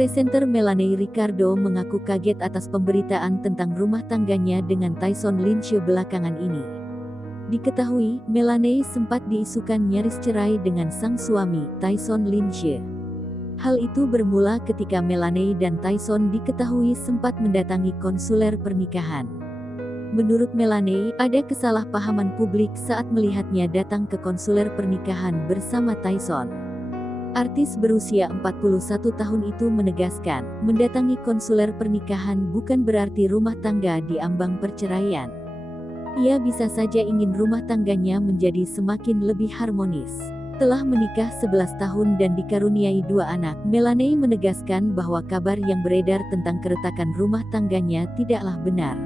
Presenter Melanie Ricardo mengaku kaget atas pemberitaan tentang rumah tangganya dengan Tyson Lynch belakangan ini. Diketahui, Melanie sempat diisukan nyaris cerai dengan sang suami, Tyson Lynch. Hal itu bermula ketika Melanie dan Tyson diketahui sempat mendatangi konsuler pernikahan. Menurut Melanie, ada kesalahpahaman publik saat melihatnya datang ke konsuler pernikahan bersama Tyson. Artis berusia 41 tahun itu menegaskan, mendatangi konsuler pernikahan bukan berarti rumah tangga diambang perceraian. Ia bisa saja ingin rumah tangganya menjadi semakin lebih harmonis. Telah menikah 11 tahun dan dikaruniai 2 anak, Melanie menegaskan bahwa kabar yang beredar tentang keretakan rumah tangganya tidaklah benar.